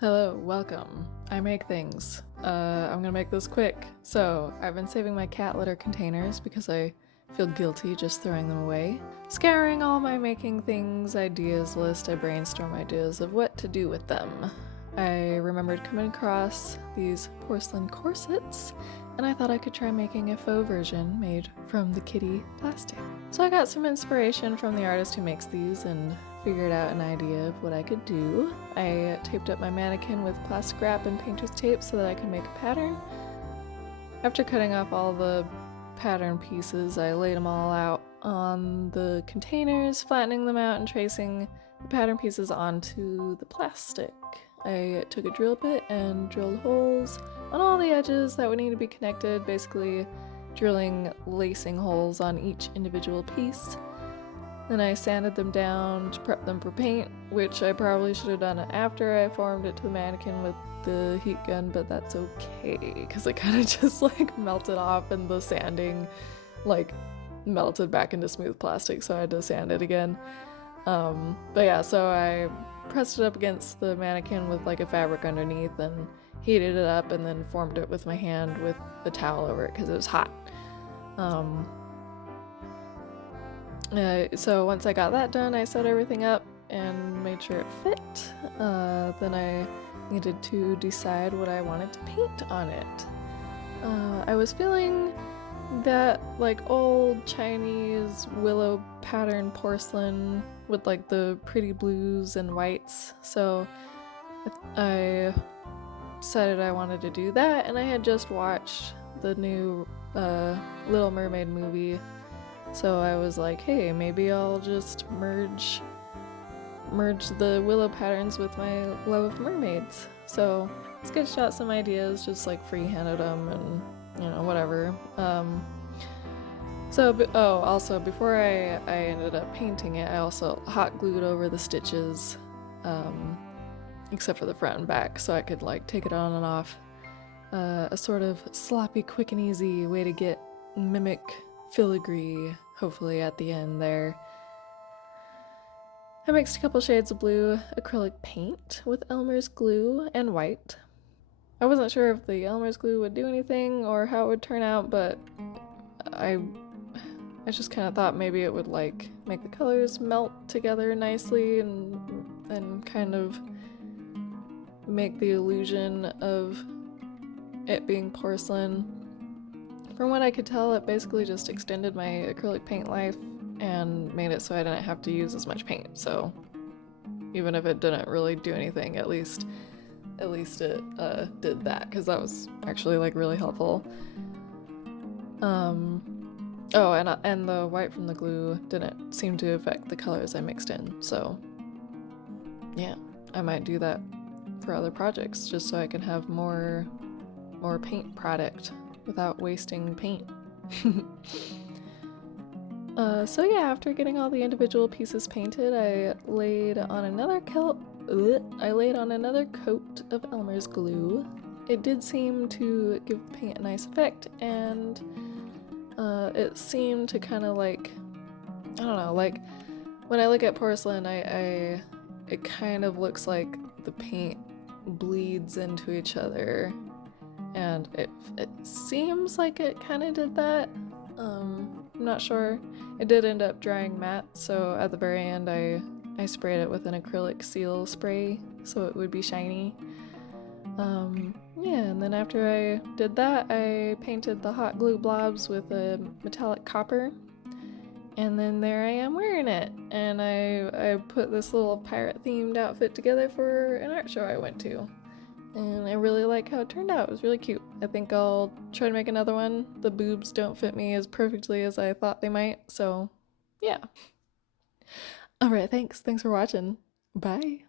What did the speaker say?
Hello, welcome. I make things. I'm gonna make this quick. So, I've been saving my cat litter containers because I feel guilty just throwing them away. Scouring all my making things ideas list, I brainstorm ideas of what to do with them. I remembered coming across these porcelain corsets, and I thought I could try making a faux version made from the kitty plastic. So I got some inspiration from the artist who makes these and figured out an idea of what I could do. I taped up my mannequin with plastic wrap and painter's tape so that I could make a pattern. After cutting off all the pattern pieces, I laid them all out on the containers, flattening them out and tracing the pattern pieces onto the plastic. I took a drill bit and drilled holes on all the edges that would need to be connected, basically drilling lacing holes on each individual piece. Then I sanded them down to prep them for paint, which I probably should have done after I formed it to the mannequin with the heat gun, but that's okay, because it kind of just like melted off and the sanding like melted back into smooth plastic, so I had to sand it again. But yeah, so I pressed it up against the mannequin with like a fabric underneath and heated it up and then formed it with my hand with a towel over it because it was hot. So once I got that done, I set everything up and made sure it fit. Then I needed to decide what I wanted to paint on it. I was feeling that like old Chinese willow pattern porcelain with like the pretty blues and whites, so I decided I wanted to do that, and I had just watched the new Little Mermaid movie, so I was like, hey, maybe I'll just merge the willow patterns with my love of mermaids. So I sketched out some ideas, just like freehanded them and whatever. Also before I ended up painting it, I also hot glued over the stitches, except for the front and back, so I could like take it on and off. A sort of sloppy, quick and easy way to mimic filigree, hopefully at the end there. I mixed a couple shades of blue acrylic paint with Elmer's glue and white. I wasn't sure if the Elmer's glue would do anything or how it would turn out, but I just kind of thought maybe it would like make the colors melt together nicely and kind of make the illusion of it being porcelain. From what I could tell, it basically just extended my acrylic paint life and made it so I didn't have to use as much paint. So even if it didn't really do anything, at least it did that, because that was actually like really helpful. Oh, and the white from the glue didn't seem to affect the colors I mixed in, so yeah, I might do that for other projects just so I can have more paint product without wasting paint. So yeah, after getting all the individual pieces painted, I laid on another coat of Elmer's glue. It did seem to give the paint a nice effect, and it seemed to kind of like, I don't know, like when I look at porcelain, it kind of looks like the paint bleeds into each other, and it seems like it kind of did that. I'm not sure. It did end up drying matte, so at the very end I sprayed it with an acrylic seal spray so it would be shiny. Yeah, and then after I did that, I painted the hot glue blobs with a metallic copper, and then there I am wearing it, and I put this little pirate themed outfit together for an art show I went to, and I really like how it turned out. It was really cute. I think I'll try to make another one. The boobs don't fit me as perfectly as I thought they might, so yeah. Alright, thanks for watching. Bye.